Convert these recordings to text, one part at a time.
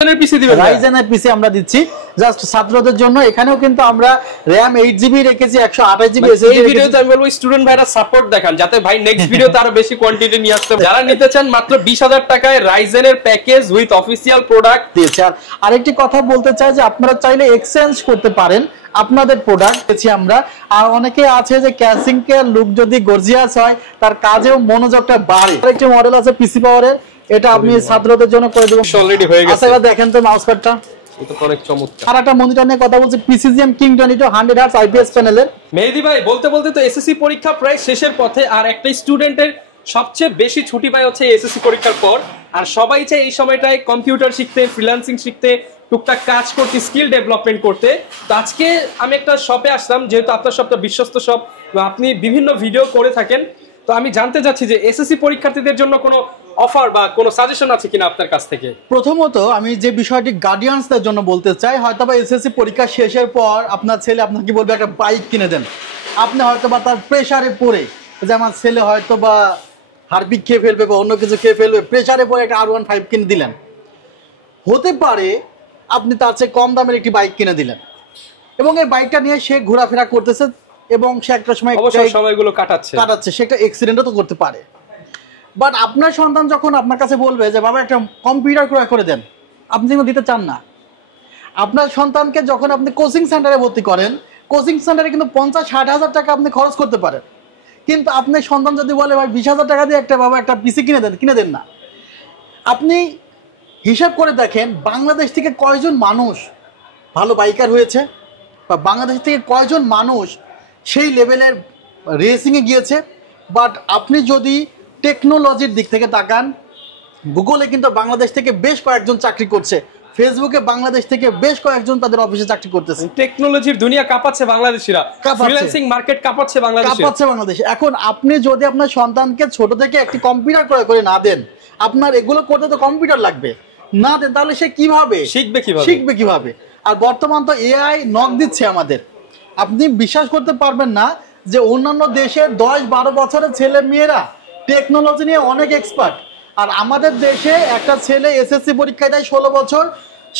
রাইজেনের পিসি আমরা দিচ্ছি জাস্ট ছাত্রদের জন্য। এখানেও কিন্তু আমরা RAM 8GB রেখেছি, 128GB এই ভিডিওতে আমি বলবো স্টুডেন্ট ভাইরা সাপোর্ট দেখান যাতে ভাই নেক্সট ভিডিওতে আরো বেশি কোয়ান্টিটি নিয়ে আসতে। যারা নিতে চান মাত্র 20000 টাকায় রাইজেনের প্যাকেজ উইথ অফিশিয়াল প্রোডাক্ট দিয়েছে। আর আরেকটি কথা বলতে চাই যে আপনারা চাইলে এক্সচেঞ্জ করতে পারেন আপনাদের প্রোডাক্ট দিয়েছি আমরা। আর অনেকে আছে যে ক্যাসিং কে লুক যদি গর্জিয়াস হয় তার কাজেও মনোযোগটা বাড়ে। আরেকটি মডেল আছে পিসি পাওয়ারের, এটা আপনি ছাত্রদের জন্য করে দেব। অলরেডি হয়ে গেছে। আচ্ছা দেখেন তো মাউস প্যাডটা, এটা তো অনেক চমৎকার। আর একটা মনিটর নিয়ে কথা বলছি, PCGM King 22 100Hz IPS প্যানেলের। মেহেদী ভাই বলতে বলতে তো এসএসসি পরীক্ষা প্রায় শেষের পথে, আর একটা স্টুডেন্টের সবচেয়ে বেশি ছুটি পায় হচ্ছে এসএসসি পরীক্ষার পর। আর সবাই চায় এই সময়টায় কম্পিউটার শিখতে, ফ্রিল্যান্সিং শিখতে, টুকটাক কাজ করতে, স্কিল ডেভেলপমেন্ট করতে। তো আজকে আমি একটা শপে আসলাম, যেহেতু আপনার শপটা বিশ্বস্ত শপ, আপনি বিভিন্ন ভিডিও করে থাকেন। তো আমি জানতে চাচ্ছি যে এসএসসি পরীক্ষার্থীদের জন্য কোনো অফার বা কোনো সাজেশন আছে কিনা আপনার কাছ থেকে। প্রথমত আমি যে বিষয়টি গার্ডিয়ানসদের জন্য বলতে চাই, হয়তোবা এসএসসি পরীক্ষা শেষের পর আপনার ছেলে আপনাকে বলবে একটা বাইক কিনে দেন, আপনি হয়তোবা তার প্রেসারে পড়ে যে আমার ছেলে হয়তোবা হারপিক খেয়ে ফেলবে বা অন্য কিছু খেয়ে ফেলবে, প্রেসারে পড়ে একটা R15 কিনে দিলেন। হতে পারে আপনি তার চেয়ে কম দামের একটি বাইক কিনে দিলেন এবং এই বাইকটা নিয়ে সে ঘোরাফেরা করতেছে এবং সে একটা সময় সময়গুলো কাটাচ্ছে, সে একটা অ্যাক্সিডেন্টও তো করতে পারে। বাট আপনার সন্তান যখন আপনার কাছে বলবে যে বাবা একটা কম্পিউটার ক্রয় করে দেন, আপনি কিন্তু দিতে চান না। আপনার সন্তানকে যখন আপনি কোচিং সেন্টারে ভর্তি করেন, কোচিং সেন্টারে কিন্তু 50-60 হাজার টাকা আপনি খরচ করতে পারেন, কিন্তু আপনার সন্তান যদি বলে ভাই 20,000 টাকা দিয়ে একটা বাবা একটা পিসি কিনে দেন না। আপনি হিসাব করে দেখেন বাংলাদেশ থেকে কয়জন মানুষ ভালো বাইকার হয়েছে, বা বাংলাদেশ থেকে কয়জন মানুষ সেই লেভেলের রেসিংয়ে গিয়েছে। বাট আপনি যদি টেকনোলজির দিক থেকে তাকান, গুগলে কিন্তু বাংলাদেশ থেকে বেশ কয়েকজন চাকরি করছে, ফেসবুকে বাংলাদেশ থেকে বেশ কয়েকজন তাদের অফিসে চাকরি করতেছে। টেকনোলজির দুনিয়া কাঁপাচ্ছে বাংলাদেশিরা, ফ্রিল্যান্সিং মার্কেট কাঁপাচ্ছে বাংলাদেশ। এখন আপনি যদি আপনার সন্তানকে ছোট থেকে একটি কম্পিউটার ক্রয় করে না দেন, আপনার এগুলো করতে তো কম্পিউটার লাগবে, না দেন তাহলে সে কিভাবে শিখবে কিভাবে? আর বর্তমান তো এআই নক দিচ্ছে আমাদের। আপনি বিশ্বাস করতে পারবেন না যে অন্যান্য দেশে 10-12 বছরের ছেলে মেয়েরা টেকনোলজি নিয়ে অনেক এক্সপার্ট, আর আমাদের দেশে একটা ছেলে এসএসসি পরীক্ষায় দেয় 16 বছর,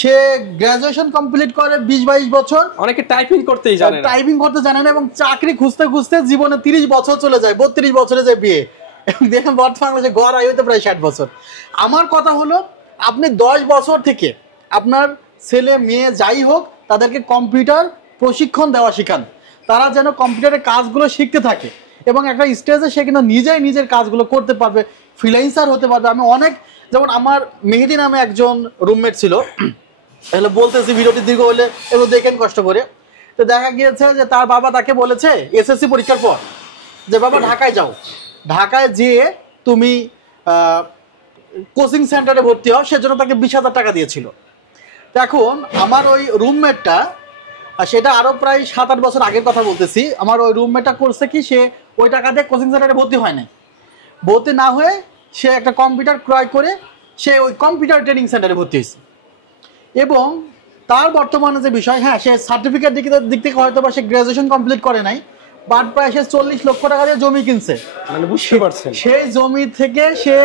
সে গ্রাজুয়েশন কমপ্লিট করে 20-22 বছর, অনেকে টাইপিং করতে জানে না এবং চাকরি খুঁজতে খুঁজতে জীবনে 30 বছর চলে যায়, 32 বছরে যায় বিয়ে। দেখেন বর্তমানে বাংলাদেশে গড় আয়ু হতে প্রায় 60 বছর। আমার কথা হলো আপনি 10 বছর থেকে আপনার ছেলে মেয়ে যাই হোক তাদেরকে কম্পিউটার প্রশিক্ষণ দেওয়া শিখান, তারা যেন কম্পিউটারের কাজগুলো শিখতে থাকে এবং একটা স্টেজে সে কিন্তু নিজের কাজগুলো করতে পারবে, ফ্রিল্যান্সার হতে পারবে। আমি অনেক, যেমন আমার মেহেদী নামে একজন রুমমেট ছিল, এগুলো বলতেছি ভিডিওটি দীর্ঘ হলে এগুলো দেখেন কষ্ট করে। তো দেখা গিয়েছে যে তার বাবা তাকে বলেছে এসএসসি পরীক্ষার পর যে বাবা ঢাকায় যাও, ঢাকায় যেয়ে তুমি কোচিং সেন্টারে ভর্তি হও, সেজন্য তাকে 20,000 টাকা দিয়েছিল। এখন আমার ওই রুমমেটটা, আর সেটা আরও প্রায় 7-8 বছর আগের কথা বলতেছি, আমার ওই রুমমেটটা করছে কি, সে ওই টাকা দিয়ে কোচিং সেন্টারে ভর্তি হয় নাই, ভর্তি না হয়ে সে একটা কম্পিউটার ক্রয় করে সে ওই কম্পিউটার ট্রেনিং সেন্টারে ভর্তি হয়েছে। এবং তার বর্তমানে যে বিষয়, হ্যাঁ সে সার্টিফিকেট দিক থেকে হয়তো বা সে গ্রাজুয়েশন কমপ্লিট করে নাই, বাট প্রায় সে 40 লক্ষ টাকা দিয়ে জমি কিনছে। মানে বুঝতে পারছেন, সেই জমি থেকে সে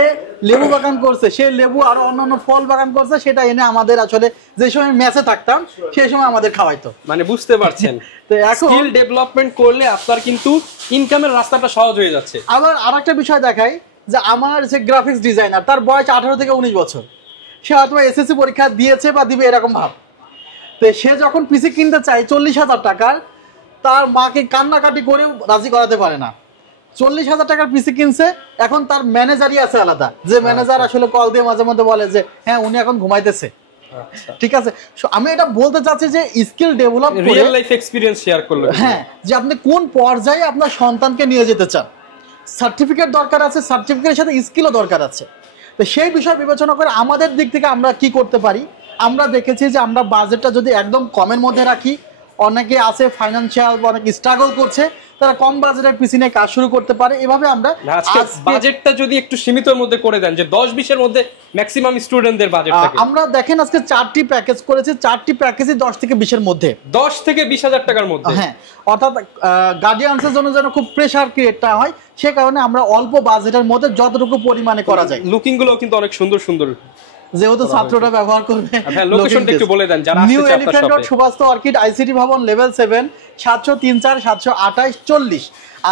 লেবু বাগান করছে, সে লেবু আরো অন্যান্য ফল বাগান করছে, সেটা এনে আমাদের আসলে যে সময় ম্যাচে থাকতাম সেই সময় আমাদের খাওয়াইতো। মানে বুঝতে পারছেন তো স্কিল ডেভেলপমেন্ট করলে আপনার কিন্তু ইনকামের রাস্তাটা সহজ হয়ে যাচ্ছে। আবার আরেকটা বিষয় দেখাই যে আমার যে গ্রাফিক্স ডিজাইনার, তার বয়স 18 থেকে 19 বছর, সে হয়তো এসএসসি পরীক্ষা দিয়েছে বা দিবে এরকম ভাব। তো সে যখন পিসি কিনতে চায় 40,000 টাকার, তার মাকে কান্নাকাটি করেও রাজি করাতে পারে না। 40,000 টাকার পিসি কিনছে, এখন তার ম্যানেজারই আছে আলাদা, যে ম্যানেজার আসলে কল দিয়ে মাঝে মধ্যে বলে যে হ্যাঁ উনি এখন ঘুমাইতেছে। ঠিক আছে, আমি এটা বলতে চাচ্ছি যে স্কিল ডেভেলপ করে রিয়েল লাইফ এক্সপেরিয়েন্স শেয়ার করলে, হ্যাঁ, যে আপনি কোন পর্যায়ে আপনার সন্তানকে নিয়ে যেতে চান। সার্টিফিকেট দরকার আছে, সার্টিফিকেটের সাথে স্কিলও দরকার আছে। তো সেই বিষয় বিবেচনা করে আমাদের দিক থেকে আমরা কি করতে পারি, আমরা দেখেছি যে আমরা বাজেটটা যদি একদম কমের মধ্যে রাখি, অনেকে আছে ফাইন্যান্সিয়াল অনেক স্ট্রাগল করছে, তারা কম বাজেটের পিসি নিয়ে কাজ শুরু করতে পারে। এভাবে আমরা বাজেটটা যদি একটু সীমিতর মধ্যে করে দেন, যে 10-20 এর মধ্যে ম্যাক্সিমাম স্টুডেন্টদের বাজেট থাকে, আমরা দেখেন আজকে 4টি প্যাকেজ করেছি, 4টি প্যাকেজই 10 থেকে 20 এর মধ্যে, 10 থেকে 20,000 টাকার মধ্যে। হ্যাঁ, অর্থাৎ গার্ডিয়ানসের জন্য যেন খুব প্রেসার ক্রিয়েট না হয়, সে কারণে আমরা অল্প বাজেটের মধ্যে যতটুকু পরিমাণে করা যায়। লুকিং গুলো কিন্তু অনেক সুন্দর সুন্দর। যেহেতু ছাত্ররা ব্যবহার করবে। লোকেশনটা একটু বলে দেন যারা আসছে নিউ আপনার এলিফ্যান্ট রোড, শপে। Subhash orchid, ICT Bhaban, level 7, 734 728 40।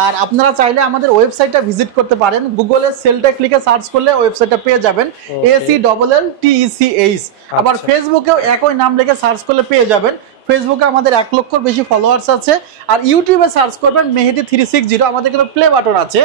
আর আপনারা চাইলে আমাদের ওয়েবসাইটটা ভিজিট করতে পারেন, গুগলে সেলটেক লিখে সার্চ করলে ওয়েবসাইটটা পেয়ে যাবেন, ACLLTECH। আবার ফেসবুকেও একই নাম লিখে সার্চ করলে পেয়ে যাবেন। ফেসবুকে আমাদের 1 লক্ষর বেশি ফলোয়ার্স আছে। আর ইউটিউবে সার্চ করবেন মেহেদি 360, আমাদের কিন্তু প্লে বাটন আছে।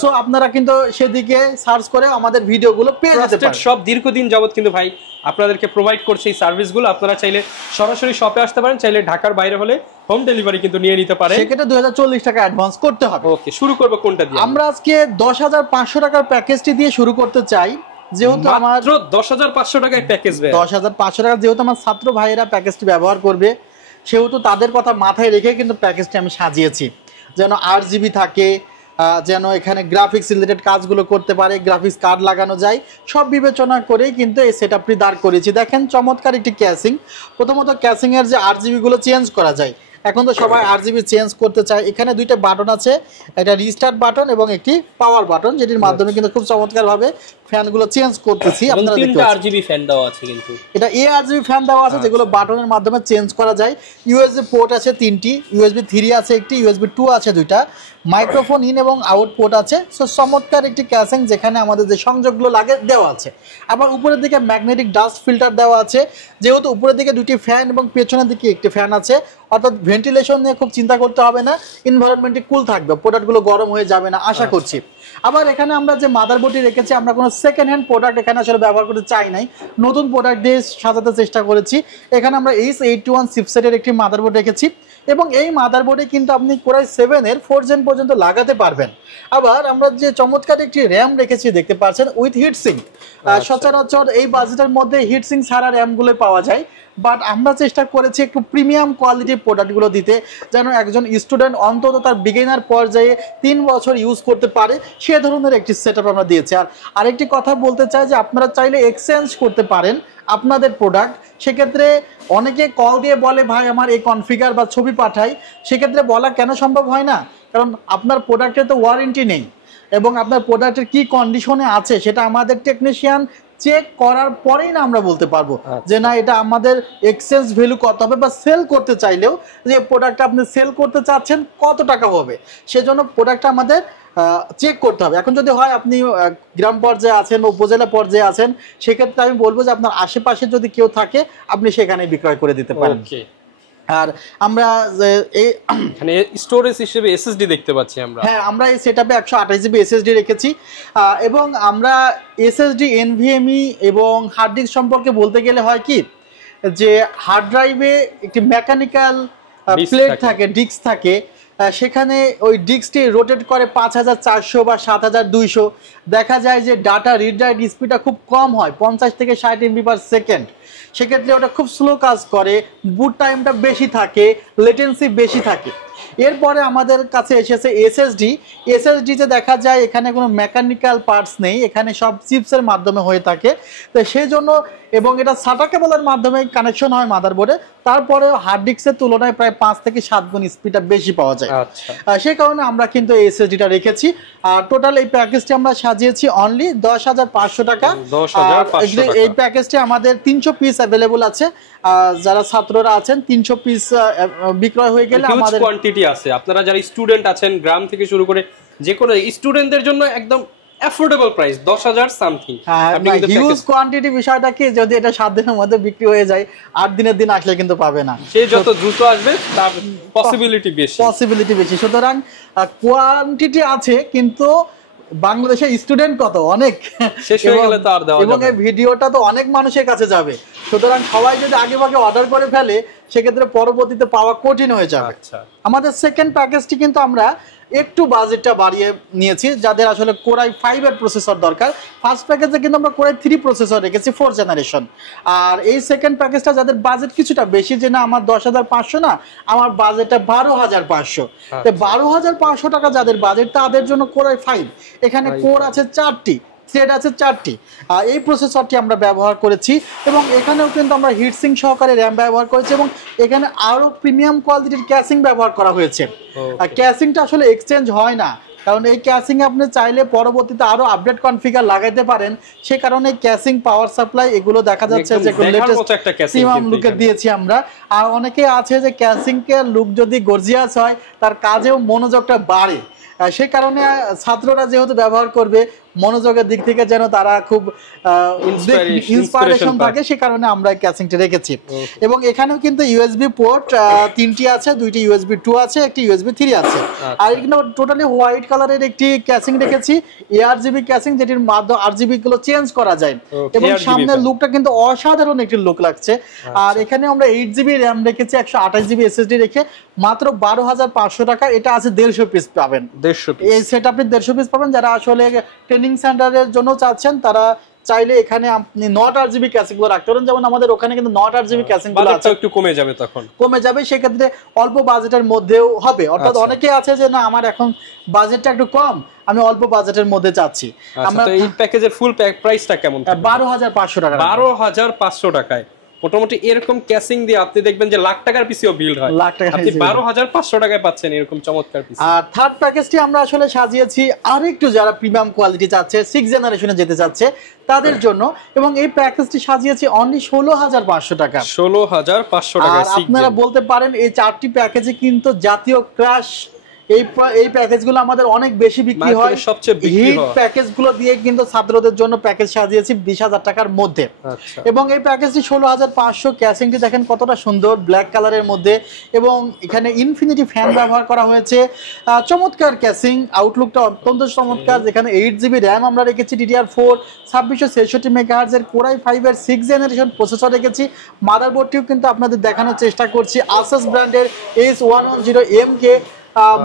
সো আপনারা কিন্তু সেদিকে সার্চ করে আমাদের ভিডিওগুলো পেয়ে যেতে পারেন। সব দীর্ঘদিন যাবত কিন্তু ভাই আপনাদেরকে প্রোভাইড করছে এই সার্ভিসগুলো। আপনারা চাইলে সরাসরি শপে আসতে পারেন, চাইলে ঢাকার বাইরে হলে হোম ডেলিভারি কিন্তু নিয়ে নিতে পারেন। সেক্ষেত্রে 2040 টাকা অ্যাডভান্স করতে হবে। ওকে, শুরু করব কোনটা দিয়ে? আমরা আজকে 10,500 টাকার প্যাকেজটি দিয়ে শুরু করতে চাই, যেহেতু আমার মাত্র 10,500 টাকায় প্যাকেজ। 10,500 টাকা যেহেতু আমার ছাত্র ভাইয়েরা প্যাকেজটি ব্যবহার করবে, সেহেতু তাদের কথা মাথায় রেখে কিন্তু প্যাকেজটি আমি সাজিয়েছি, যেন 8 জিবি থাকে, যেন এখানে গ্রাফিক্স রিলেটেড কাজগুলো করতে পারে, গ্রাফিক্স কার্ড লাগানো যায়, সব বিবেচনা করেই কিন্তু এই সেটআপটি দাঁড় করেছি। দেখেন চমৎকার একটি ক্যাসিং। প্রথমত ক্যাসিংয়ের যে 8 জিবিগুলো চেঞ্জ করা যায়, এখন তো সবাই 8 জিবি চেঞ্জ করতে চায়। এখানে দুইটা বাটন আছে, একটা রিস্টার্ট বাটন এবং একটি পাওয়ার বাটন, যেটির মাধ্যমে কিন্তু খুব চমৎকারভাবে ফ্যানগুলো চেঞ্জ করতেছি। আপনারা দেখতে পাচ্ছেন 8 জিবি ফ্যান দেওয়া আছে, কিন্তু এটা ARGB ফ্যান দেওয়া আছে, যেগুলো বাটনের মাধ্যমে চেঞ্জ করা যায়। USB পোর্ট আছে 3টি, USB 3 আছে একটি, USB 2 আছে 2টা, মাইক্রোফোন ইন এবং আউট পোর্ট আছে। সো চমৎকার একটি ক্যাসিং, যেখানে আমাদের যে সংযোগগুলো লাগে দেওয়া আছে। আবার উপরের দিকে ম্যাগনেটিক ডাস্ট ফিল্টার দেওয়া আছে, যেহেতু উপরের দিকে 2টি ফ্যান এবং পেছনের দিকে একটি ফ্যান আছে, অর্থাৎ ভেন্টিলেশন নিয়ে খুব চিন্তা করতে হবে না, এনভায়রনমেন্টে কুল থাকবে, প্রোডাক্টগুলো গরম হয়ে যাবে না আশা করছি। আবার এখানে আমরা যে মাদারবোর্ডটি রেখেছি, আমরা কোনো সেকেন্ড হ্যান্ড প্রোডাক্ট এখানে আসলে ব্যবহার করতে চাই নাই, নতুন প্রোডাক্ট দিয়ে সাজাতে চেষ্টা করেছি। এখানে আমরা H81 চিপসেটের একটি মাদারবোর্ড রেখেছি, এবং এই মাদারবোর্ডে কিন্তু আপনি কোরাই 7-এর 4 জেন পর্যন্ত লাগাতে পারবেন। আবার আমরা যে চমৎকার একটি র্যাম রেখেছি দেখতে পাচ্ছেন উইথ হিটসিং। সচরাচর এই বাজেটের মধ্যে হিটসিং ছাড়া র্যামগুলো পাওয়া যায়, বাট আমরা চেষ্টা করেছি একটু প্রিমিয়াম কোয়ালিটির প্রোডাক্টগুলো দিতে, যেন একজন স্টুডেন্ট অন্তত তার বিগিনার পর্যায়ে 3 বছর ইউজ করতে পারে, সে ধরনের একটি সেটআপ আমরা দিয়েছি। আর আরেকটি কথা বলতে চাই যে আপনারা চাইলে এক্সচেঞ্জ করতে পারেন আপনাদের প্রোডাক্ট। সেক্ষেত্রে অনেকে কল দিয়ে বলে ভাই আমার এই কনফিগার বা ছবি পাঠাই, সেক্ষেত্রে বলা কেন সম্ভব হয় না? কারণ আপনার প্রোডাক্টের তো ওয়ারেন্টি নেই, এবং আপনার প্রোডাক্টের কি কন্ডিশনে আছে সেটা আমাদের টেকনিশিয়ান চেক করার পরেই না আমরা বলতে পারবো যে না এটা আমাদের এক্সচেঞ্জ ভ্যালু কত হবে, বা সেল করতে চাইলেও যে প্রোডাক্টটা আপনি সেল করতে চাচ্ছেন কত টাকা হবে, সেজন্য প্রোডাক্টটা আমাদের চেক করতে হবে। এখন যদি হয় আপনি গ্রাম পর্যায়ে আছেন বা উপজেলা পর্যায়ে আছেন, সেক্ষেত্রে আমি বলবো যে আপনার আশেপাশে যদি কেউ থাকে আপনি সেখানে বিক্রয় করে দিতে পারেন। আর আমরা এখানে স্টোরেজ হিসেবে এসএসডি দেখতে পাচ্ছি আমরা। হ্যাঁ, আমরা এই সেটআপে 128 জিবি এসএসডি রেখেছি, এবং আমরা এসএসডি এনভিএমই এবং হার্ড ডিস্ক সম্পর্কে বলতে গেলে হয় কি যে হার্ড ড্রাইভে একটি মেকানিক্যাল প্লেট থাকে, ডিস্ক থাকে, সেখানে ওই ডিস্কটি রোটেট করে 5400 বা 7200। দেখা যায় যে ডাটা রিড রাইট স্পিডটা খুব কম হয়, 50 থেকে 60 MB/s। সেক্ষেত্রে ওটা খুব স্লো কাজ করে, বুট টাইমটা বেশি থাকে, লেটেন্সি বেশি থাকে। এরপরে আমাদের কাছে এসেছে এসএসডিতে দেখা যায় এখানে কোনো মেকানিক্যাল পার্টস নেই, এখানে সব চিপসের মাধ্যমে হয়ে থাকে। তো সেই জন্য, এবং এটা SATA কেবলের মাধ্যমে কানেকশন হয় মাদারবোর্ডে, তারপরেও হার্ড ডিস্কের তুলনায় প্রায় 5 থেকে 7 গুণ স্পিডটা বেশি পাওয়া যায়। সেই কারণে আমরা কিন্তু এই এসএসডিটা রেখেছি। আর টোটাল এই প্যাকেজটি আমরা সাজিয়েছি অনলি 10,500 টাকা। এই প্যাকেজটি আমাদের 300 পিস অ্যাভেলেবল আছে, যারা ছাত্ররা আছেন 300 পিস বিক্রয় হয়ে গেলে আমাদের কোয়ান্টিটি আছে। আপনারা যারা স্টুডেন্ট আছেন, গ্রাম থেকে শুরু করে যে কোনো স্টুডেন্টদের জন্য একদম অ্যাফোর্ডেবল প্রাইস 10,000 সামথিং। আপনি হিউজ কোয়ান্টিটি, বিষয়টা কি যদি এটা 7 দিনের মধ্যে বিক্রি হয়ে যায়, 8 দিনের দিন আসলে কিন্তু পাবে না। সে যত দ্রুত আসবে তার পসিবিলিটি বেশি। সুতরাং কোয়ান্টিটি আছে, কিন্তু বাংলাদেশের স্টুডেন্ট কত অনেক শেষ হয়ে গেলে তো আর দেওয়া যাবে না, এবং এই ভিডিওটা তো অনেক মানুষের কাছে যাবে। সুতরাং সবাই যদি আগেভাগে অর্ডার করে ফেলে, সেক্ষেত্রে পরবর্তীতে পাওয়া কঠিন হয়ে যাবে। আমাদের সেকেন্ড প্যাকেজটি কিন্তু আমরা একটু বাজেটটা বাড়িয়ে নিয়েছি, যাদের আসলে কোরাই 5 এর প্রসেসর দরকার। ফার্স্ট প্যাকেজে কিন্তু আমরা কোরাই 3 প্রসেসর রেখেছি 4 জেনারেশন। আর এই সেকেন্ড প্যাকেজটা যাদের বাজেট কিছুটা বেশি, যে না আমার 10,500 না, আমার বাজেটটা 12,500, তো 12,500 টাকা যাদের বাজেট, তাদের জন্য কোরাই 5। এখানে কোর আছে 4টি, থ্রেড আছে 4টি। এই প্রসেসরটি আমরা ব্যবহার করেছি, এবং এখানেও কিন্তু আমরা হিটসিং সহকারে র্যাম ব্যবহার করেছি, এবং এখানে আরো প্রিমিয়াম কোয়ালিটির ক্যাসিং ব্যবহার করা হয়েছে। ক্যাসিংটা আসলে এক্সচেঞ্জ হয় না, কারণ এই ক্যাসিং আপনি চাইলে পরবর্তীতে আরো আপডেট কনফিগার লাগাইতে পারেন, সে কারণে ক্যাসিং, পাওয়ার সাপ্লাই এগুলো দেখা যাচ্ছে যে লেটেস্ট প্রিমিয়াম লুকে দিয়েছি আমরা। আর অনেকে আছে যে ক্যাসিং কে লুক যদি গর্জিয়াস হয় তার কাজেও মনোযোগটা বাড়ে, সে কারণে ছাত্ররা যেহেতু ব্যবহার করবে মনোযোগের দিক থেকে যেন তারা খুব ইন্সপিরেশন থাকে, সে কারণে আমরা ক্যাসিংটা রেখেছি। এবং এখানেও কিন্তু ইউএসবি পোর্ট 3টি আছে, 2টি ইউএসবি 2 আছে, একটি ইউএসবি 3 আছে। আর এখানে টোটালি হোয়াইট কালারের একটি ক্যাসিং রেখেছি, ARGB ক্যাসিং, যেটির মাধ্যমে RGB গুলো চেঞ্জ করা যায়। এবং সামনের লুকটা কিন্তু অসাধারণ একটি লুক লাগছে। আর এখানে আমরা 8GB র্যাম রেখেছি, 128GB SSD রেখে মাত্র 12,500 টাকা। এটা আছে 150 পিস পাবেন, 150 পিস। এই সেট আপনি 150 পিস পাবেন। যারা আসলে ট্রেনিং সেন্টারের জন্য চাচ্ছেন তারা চাইলে এখানে আপনি নট RGB ক্যাসিং গুলো রাখতে পারেন, যেমন আমাদের ওখানে কিন্তু নট RGB ক্যাসিং গুলো আছে, একটু কমে যাবে, তখন কমে যাবে, সেক্ষেত্রে অল্প বাজেটের মধ্যেও হবে। অর্থাৎ অনেকে আছে যে না আমার এখন বাজেটটা একটু কম, আমি অল্প বাজেটের মধ্যে চাচ্ছি। আমরা এই প্যাকেজের ফুল প্রাইসটা কেমন? 12,500 টাকা। 12,500 টাকায় মোটামুটি এরকম ক্যাসিং দিয়ে আপনি দেখবেন যে লাখ টাকার পিসিও বিল্ড হয়, আপনি 12,500 টাকায় পাচ্ছেন এরকম চমৎকার পিসি। আর থার্ড প্যাকেজটি আমরা আসলে সাজিয়েছি আরেকটু যারা প্রিমিয়াম কোয়ালিটি চাচ্ছে, 6 জেনারেশনে যেতে চাচ্ছে তাদের জন্য, এবং এই প্যাকেজটি সাজিয়েছি অনলি 16,500 টাকা। 16,500 টাকা। আর আপনারা বলতে পারেন এই 4টি প্যাকেজে কিন্তু জাতীয় ক্রাশ এই প্যাকেজগুলো আমাদের অনেক বেশি বিক্রি হয়, হিট প্যাকেজগুলো দিয়ে কিন্তু ছাত্রদের জন্য প্যাকেজ সাজিয়েছি 20,000 টাকার মধ্যে। এবং এই প্যাকেজটি 16,500। ক্যাসিংটি দেখেন কতটা সুন্দর ব্ল্যাক কালারের মধ্যে, এবং এখানে ইনফিনিটি ফ্যান ব্যবহার করা হয়েছে। চমৎকার ক্যাসিং, আউটলুকটা অত্যন্ত চমৎকার। যেখানে 8GB র্যাম আমরা রেখেছি, DDR4 2663 মেগাহার্জ এর Core i5 এর 6 জেনারেশন প্রসেসর রেখেছি। মাদারবোর্ডটিও কিন্তু আপনাদের দেখানোর চেষ্টা করছি, Asus ব্র্যান্ডের S110MK।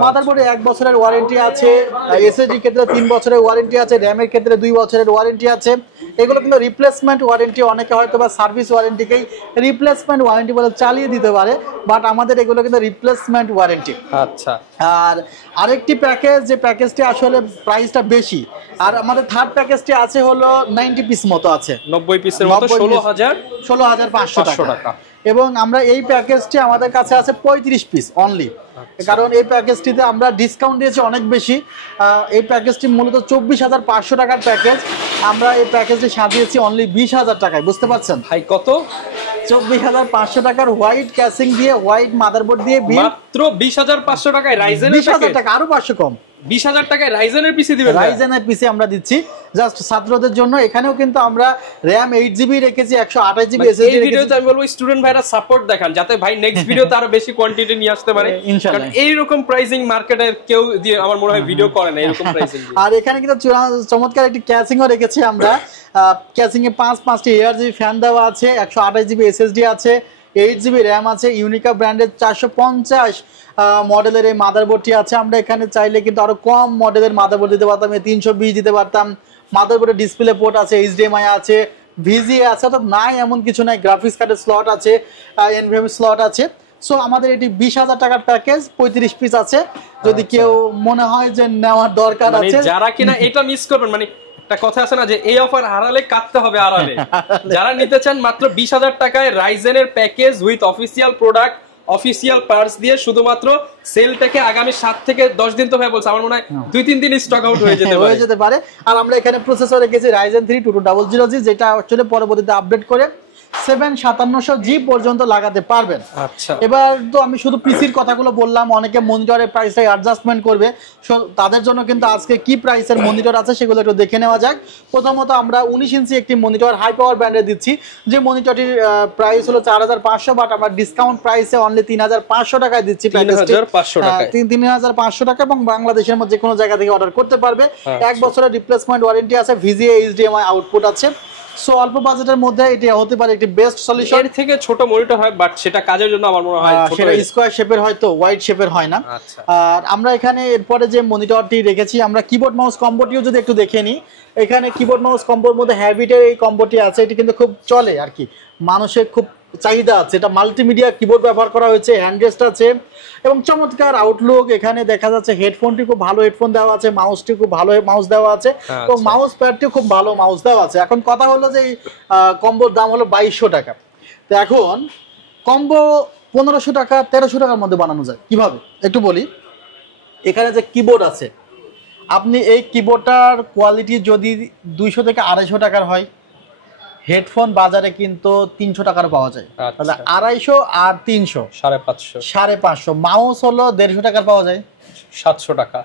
মাদারবোর্ডে 1 বছরের ওয়ারেন্টি আছে, এসএসডি ক্ষেত্রে 3 বছরের ওয়ারেন্টি আছে, র্যামের ক্ষেত্রে 2 বছরের ওয়ারেন্টি আছে। এগুলো কিন্তু রিপ্লেসমেন্ট ওয়ারেন্টি, অনেকে হয়তো বা সার্ভিস ওয়ারেন্টিকেই রিপ্লেসমেন্ট ওয়ারেন্টি বলে চালিয়ে দিতে পারে, বাট আমাদের এগুলো কিন্তু রিপ্লেসমেন্ট ওয়ারেন্টি। আচ্ছা। আর আরেকটি প্যাকেজ, যে প্যাকেজটি আসলে প্রাইসটা বেশি, আর আমাদের থার্ড প্যাকেজটি আছে হলো 90 পিস মতো আছে, 90 পিসের মতো, 16,500 টাকা। এবং আমরা এই প্যাকেজটি আমাদের কাছে আছে 35 পিস অনলি, কারণ এই প্যাকেজটিতে আমরা ডিসকাউন্ট দিয়েছি অনেক বেশি। এই প্যাকেজটি মূলত 24,500 টাকার প্যাকেজ, আমরা এই প্যাকেজটি সাজিয়েছি অনলি 20,000 টাকায়। বুঝতে পারছেন ভাই কত? 24,500 টাকার হোয়াইট ক্যাসিং দিয়ে, হোয়াইট মাদারবোর্ড দিয়ে, মাত্র 20,500 টাকায় রাইজেনের 20,000 টাকা, আরো 500 কম, 20,000 টাকায় রাইজেনের পিসি দিবেন। রাইজেনের পিসি আমরা দিচ্ছি জাস্ট ছাত্রদের জন্য। এখানেও কিন্তু আমরা RAM 8GB রেখেছি, 128GB SSD রেখেছি। এই ভিডিওতে আমি বলবো স্টুডেন্ট ভাইরা সাপোর্ট দেখান, যাতে ভাই নেক্সট ভিডিওতে আরো বেশি কোয়ান্টিটি নিয়ে আসতে পারে, কারণ এই রকম প্রাইসিং মার্কেটে কেউ দিয়ে আমার মনে হয় ভিডিও করে না এরকম প্রাইসিং। আর এখানে কিন্তু চমৎকার একটি ক্যাসিংও রেখেছি আমরা। ক্যাসিং এ 5টি ARGB ফ্যান দেওয়া আছে, 128GB SSD আছে, 8GB র্যাম আছে, ইউনিকা ব্র্যান্ডের 450 মডেলের এই মাদারবোর্ডটি আছে। আমরা এখানে চাইলে কিন্তু আরো কম মডেলের মাদারবোর্ড দিতে পারতাম, 320 দিতে পারতাম। মাদারবোর্ডের ডিসপ্লে পোর্ট আছে, HDMI আছে, VGA আছে, অর্থাৎ নাই এমন কিছু নাই। গ্রাফিক্স কার্ডের স্লট আছে, NVMe স্লট আছে। সো আমাদের এটি 20,000 টাকার প্যাকেজ, 35 পিস আছে। যদি কেউ মনে হয় যে নেওয়ার দরকার আছে, যারা কিনা এটা মিস করবেন, মানে একটা কথা আছে না যে এই অফার হারালে কাটতে হবে আড়ালে, যারা নিতে চান মাত্র 20,000 টাকায় রাইজেনের package with official product, official parts দিয়ে, শুধুমাত্র সেলটাকে আগামী 7 থেকে 10 দিন তো ভাই বলছে, আমার মনে হয় 2-3 দিন স্টক আউট হয়ে যেতে পারে। আর আমরা এখানে প্রসেসর রেখেছি Ryzen 3 2200G, যেটা অ্যাকচুয়ালি পরবর্তীতে আপডেট করে 7-5700G পর্যন্ত লাগাতে পারবেন। আচ্ছা, এবার তো আমি শুধু পিসির কথাগুলো বললাম, অনেকে মনিটরের প্রাইসটা অ্যাডজাস্টমেন্ট করবে, তাদের জন্য কিন্তু আজকে কি প্রাইসের মনিটর আছে সেগুলো একটু দেখে নেওয়া যাক। প্রথমত আমরা 19 ইঞ্চি একটি মনিটর হাই পাওয়ার ব্র্যান্ডের দিচ্ছি, যে মনিটরটির প্রাইস হলো 4,500, বাট আমরা ডিসকাউন্ট প্রাইসে অনলি 3,500 টাকায় দিচ্ছি। 3,500 টাকা, এবং বাংলাদেশের মধ্যে যে কোনো জায়গা থেকে অর্ডার করতে পারবে। 1 বছরের রিপ্লেসমেন্ট ওয়ারেন্টি আছে, VGA HDMI আউটপুট আছে। সো অল্প বাজেটের মধ্যে এটা হতে পারে একটি বেস্ট সলিউশন। এর থেকে ছোট মনিটর হয়, বাট সেটা কাজের জন্য আমার মনে হয় ছোট, সেটা স্কয়ার শেপের হয়তো, ওয়াইড শেপের হয় না। আর আমরা এখানে এরপরে যে মনিটরটি রেখেছি, আমরা কিবোর্ড মাউস কম্বোটিও যদি একটু দেখে নিই, এখানে কিবোর্ড মাউস কম্বোর মধ্যে হ্যাবিটের এই কম্বোটি আছে, এটি কিন্তু খুব চলে আর কি, মানুষের খুব চাহিদা আছে। এটা মাল্টিমিডিয়া কিবোর্ড ব্যবহার করা হয়েছে, হ্যান্ডরেস্ট আছে, এবং চমৎকার আউটলুক। এখানে দেখা যাচ্ছে হেডফোনটি খুব ভালো হেডফোন দেওয়া আছে, মাউসটি খুব ভালো মাউস দেওয়া আছে, এবং মাউস প্যাডটি খুব ভালো মাউস দেওয়া আছে। এখন কথা হলো যে এই কম্বোর দাম হলো 2200 টাকা। তো এখন কম্বো 1500 টাকা 1300 টাকার মধ্যে বানানো যায় কিভাবে একটু বলি। এখানে যে কিবোর্ড আছে, আপনি এই কিবোর্ডটার কোয়ালিটি যদি 200 থেকে 250 টাকার হয়, হেডফোন বাজারে কিন্তু 300 টাকার পাওয়া যায়। তাহলে 250 আর 300 550। মাউস হলো 150 টাকার পাওয়া যায়, 700 টাকা।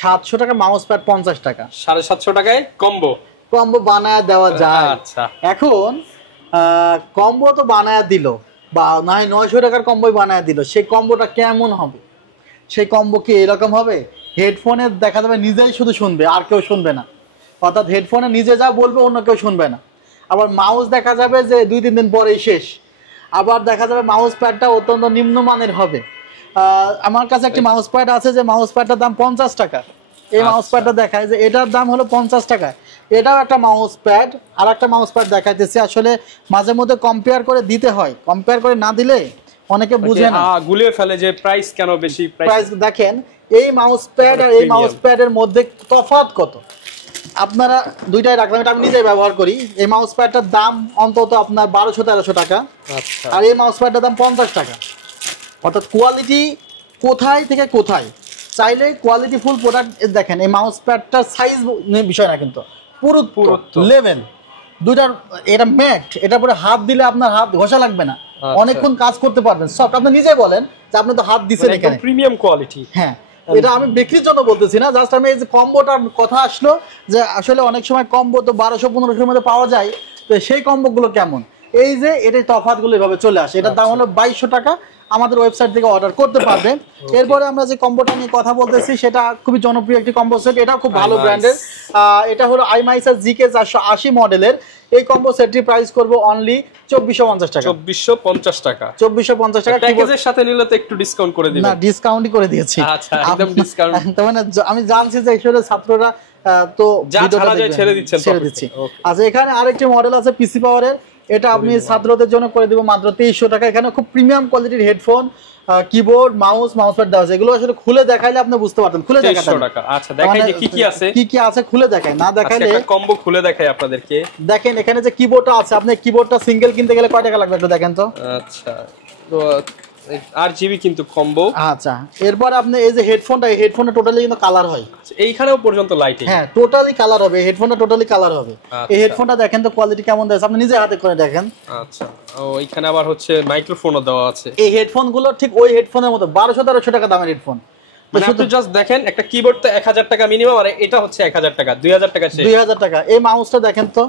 700 টাকা মাউস প্যাড 50 টাকা, 750 টাকায় কম্বো বানায় দেওয়া যায়। আচ্ছা, এখন কম্বো তো বানায় দিল, বা নয় 900 টাকার কম্বো বানায় দিল, সেই কম্বোটা কেমন হবে? সেই কম্বো কি এরকম হবে? হেডফোনে দেখা যাবে নিজেই শুধু শুনবে, আর কেউ শুনবে না, অর্থাৎ হেডফোনে নিজে যা বলবে অন্য কেউ শুনবে না। আবার মাউস দেখা যাবে যে 2-3 দিন পরেই শেষ। আবার দেখা যাবে মাউস প্যাডটা অত্যন্ত নিম্নমানের হবে। আমার কাছে একটি মাউস প্যাড আছে, যে মাউস প্যাডটার দাম 50 টাকা। এই মাউস প্যাডটা দেখায় যে এটার দাম হলো 50 টাকা। এটাও একটা মাউস প্যাড, আর একটা মাউস প্যাড দেখাইতেছে। আসলে মাঝে মধ্যে কম্পেয়ার করে দিতে হয়, কম্পেয়ার করে না দিলে অনেকে বুঝে না, গুলিয়ে ফেলে যে প্রাইস কেন বেশি। প্রাইস দেখেন, এই মাউস প্যাড আর এই মাউস প্যাডের মধ্যে তফাৎ কত। আপনারা দুইটাই রাখলাম, এটা আমি নিজেই ব্যবহার করি। এই মাউস প্যাডটার দাম অন্তত আপনার 1200-1300 টাকা, আর এই মাউস প্যাডটার দাম 50 টাকা। অর্থাৎ কোয়ালিটি কোথায় থেকে কোথায়। চাইলে কোয়ালিটি ফুল প্রোডাক্ট দেখেন। এই মাউস প্যাডটার সাইজ বিষয় না, কিন্তু পুরো লেভেল দুইটার। এটা ম্যাট, এটা পরে হাত দিলে আপনার হাত ঘষা লাগবে না, অনেকক্ষণ কাজ করতে পারবেন। সফট, আপনি নিজেই বলেন যে আপনি তো হাত দিচ্ছেন এখানে, প্রিমিয়াম কোয়ালিটি। হ্যাঁ, এটা আমি বিক্রির জন্য বলতেছি না, জাস্ট আমি এই যে কম্বোটার কথা আসলো, যে আসলে অনেক সময় কম্বো তো 1200-1500 মধ্যে পাওয়া যায়, তো সেই কম্বোগুলো কেমন। এই যে এটার তফাৎগুলো এভাবে চলে আসে। এটার দাম হলো 2200 টাকা, আমাদের ওয়েবসাইট থেকে অর্ডার করতে পারবেন। এরপরে আমরা যে কম্বোটা নিয়ে কথা বলতেছি সেটা খুবই জনপ্রিয় একটি কম্বো সেট, এটাও খুব ভালো ব্র্যান্ডের। এটা হলো আইমাইসার জিকে 480 মডেলের। এই কম্বো সেটটির প্রাইস করব অনলি 2450 টাকা। 2450 টাকা। 2450 টাকা। প্যাকেজের সাথে নিলে তো একটু ডিসকাউন্ট করে দিবেন। না, ডিসকাউন্টই করে দিয়েছি। আচ্ছা, একদম ডিসকাউন্ট। তো মানে আমি জানছি যে আসলে ছাত্ররা তো ভিডিওটা ছেড়ে দিচ্ছি। আচ্ছা, এখানে আরেকটি মডেল আছে পিসি পাওয়ারের। এটা আপনি ছাত্রদের জন্য করে দিব মাত্র 2300 টাকা। এখানে খুব প্রিমিয়াম কোয়ালিটির হেডফোন, কিবোর্ড, মাউস প্যাড দেওয়া আছে। এগুলো আসলে খুলে দেখাইলে আপনি বুঝতে পারতেন। খুলে দেখাতেন। 2300 টাকা। আচ্ছা, দেখাই যে কি আছে খুলে দেখাই, না দেখাইলে একটা কম্বো খুলে দেখাই আপনাদেরকে। দেখেন এখানে যে কিবোর্ডটা আছে, আপনি কিবোর্ডটা সিঙ্গেল কিনতে গেলে কয় টাকা লাগবে একটু দেখেন তো। আচ্ছা, তো 8GB কিন্তু কম্বো। আচ্ছা, এরপর আপনি এই যে হেডফোনটা, এই হেডফোনটা টোটালি কিন্তু কালার হয়। এইখানেও পর্যন্ত লাইটিং। হ্যাঁ, টোটালি কালার হবে। হেডফোনটা টোটালি কালার হবে। এই হেডফোনটা দেখেন তো কোয়ালিটি কেমন দেয়, আপনি নিজে হাতে করে দেখেন। আচ্ছা, ও এখানে আবার হচ্ছে মাইক্রোফোনও দেওয়া আছে। এই হেডফোনগুলো ঠিক ওই হেডফোনের মতো 1200-1300 টাকা দামের হেডফোন। মানে আপনি জাস্ট দেখেন, একটা কিবোর্ড তো 1000 টাকা মিনিমাম, আর এটা হচ্ছে 1000 টাকা, 2000 টাকা শেষ। 2000 টাকা। এই মাউসটা দেখেন তো,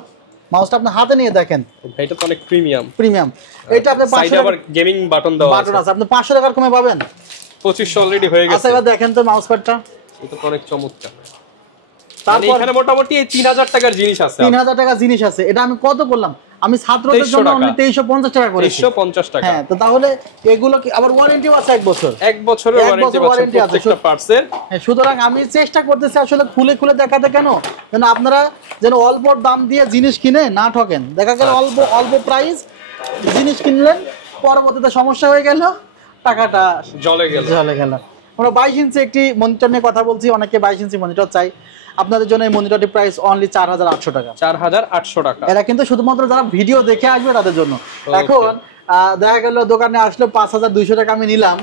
মাউসটা আপনি হাতে নিয়ে দেখেন, এটা তো অনেক প্রিমিয়াম। এটা আপনি 500 আবার গেমিং বাটন দেওয়া আছে। আপনি 500 টাকার কমে পাবেন। 2500 অলরেডি হয়ে গেছে। আচ্ছা, এবার দেখেন তো মাউস প্যাডটা, এটা তো অনেক চমৎকার। তারপর এখানে মোটামুটি 3000 টাকার জিনিস আছে। 3000 টাকার জিনিস আছে। এটা আমি কত করলাম? আমি ছাত্রদের জন্য অনলি 2350 টাকা করেছি। 2350 টাকা। হ্যাঁ, তো তাহলে এগুলো কি আবার ওয়ারেন্টিও আছে 1 বছর। 1 বছরের ওয়ারেন্টি আছে প্রত্যেকটা পার্টসের। হ্যাঁ, সুতরাং আমি চেষ্টা করতেছি আসলে খুলে দেখাতে, কেন যেন আপনারা যেন অল্প দাম দিয়ে জিনিস কিনে না ঠকেন। দেখা গেল অল্প প্রাইস জিনিস কিনলেন, পরবর্তীতে সমস্যা হয়ে গেল, টাকাটা জ্বলে গেল। আমরা 22 ইঞ্চি একটি মনিটর নিয়ে কথা বলছি। অনেকে 22 ইঞ্চি মনিটর চাই। আপনাদের জন্য এই মনিটরটির প্রাইস অনলি 4800 টাকা। 4800 টাকা। এটা কিন্তু শুধুমাত্র যারা ভিডিও দেখে আসবে তাদের জন্য। এখন দেখা গেল দোকানে আসলো 5200 টাকা আমি নিলাম,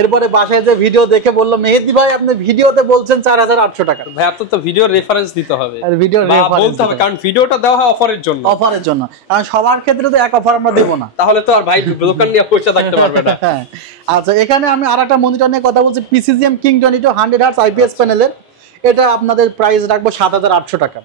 এরপরে বাসায় যে ভিডিও দেখে বললো, মেহেদী ভাই আপনি ভিডিওতে বলছেন 4800 টাকা। ভাই আপনার তো ভিডিওর রেফারেন্স দিতে হবে, আর ভিডিওর রেফারেন্স বলতে হবে, কারণ ভিডিওটা দেওয়া হয় অফারের জন্য। কারণ সবার ক্ষেত্রে তো এক অফার আমরা দেব না, তাহলে তো আর ভাই দোকান নিয়ে পয়সা থাকতে পারবে না। আচ্ছা, এখানে আমি আরেকটা মনিটর নিয়ে কথা বলছি, PCGM King 22 100 Hz IPS প্যানেলের। এটা আপনাদের প্রাইস রাখবো 7800 টাকা।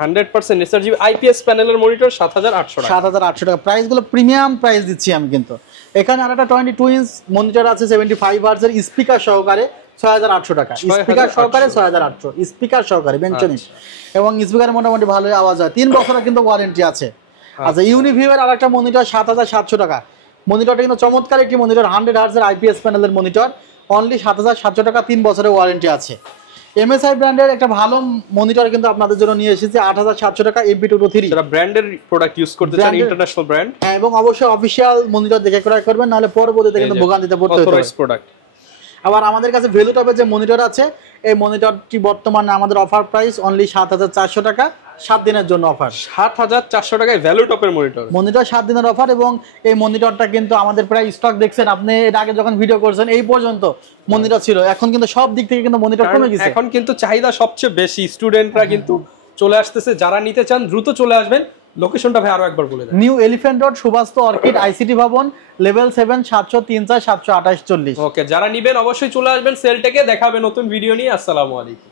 100% SRGB IPS প্যানেলের মনিটর 7800 টাকা। 7800 টাকা। প্রাইসগুলো প্রিমিয়াম প্রাইস দিচ্ছি আমি কিন্তু। এখানে আরেকটা 22 ইঞ্চ মনিটর আছে 75 Hz এর স্পিকার সহকারে 6800 টাকা। স্পিকার সহকারে 6800, স্পিকার সহকারে বেঞ্চনিস, এবং স্পিকারে মোটামুটি ভালোই আওয়াজ হয়। 3 বছরের কিন্তু ওয়ারেন্টি আছে। আচ্ছা, ইউনিভিউ এর আরেকটা মনিটর 7700 টাকা। মনিটরটা কিন্তু চমৎকার একটি মনিটর, 100 Hz এর IPS প্যানেলের মনিটর, অনলি 7700 টাকা, 3 বছরের ওয়ারেন্টি আছে। MSI ব্র্যান্ডের একটা ভালো মনিটর কিন্তু আপনাদের জন্য নিয়ে এসেছি 8700 টাকা, MP223। যারা ব্র্যান্ডের প্রোডাক্ট ইউজ করতে চান, ইন্টারন্যাশনাল ব্র্যান্ড, হ্যাঁ, এবং অবশ্যই অফিশিয়াল মনিটর দেখে ক্রয় করবেন, নাহলে পরবর্তীতে কিন্তু ভোগান্তিতে পড়তে হবে। Authorised product. আবার আমাদের কাছে ভ্যালুটপের যে মনিটর আছে, এই মনিটরটি বর্তমানে আমাদের অফার প্রাইস অনলি ৭,৪০০ টাকা, 7 দিনের জন্য অফার। ৭,৪০০ টাকায় ভ্যালুটপের মনিটর 7 দিনের অফার। এবং এই মনিটরটা কিন্তু আমাদের প্রায় স্টক দেখছেন আপনি, এর আগে যখন ভিডিও করছেন এই পর্যন্ত মনিটর ছিল, এখন কিন্তু সব দিক থেকে কিন্তু মনিটর কমে গেছে। এখন কিন্তু চাহিদা সবচেয়ে বেশি, স্টুডেন্টরা কিন্তু চলে আসতেছে, যারা নিতে চান দ্রুত চলে আসবেন। লোকেশনটা ভাই আরো একবার বলে দেন। New elephant road, Subhash orchid, ICT Bhaban, level 7, 703 4 728 40। Okay, যারা নিবেন অবশ্যই চলে আসবেন সেলটেকে। দেখা হবে নতুন ভিডিও নিয়ে। আসসালামু আলাইকুম।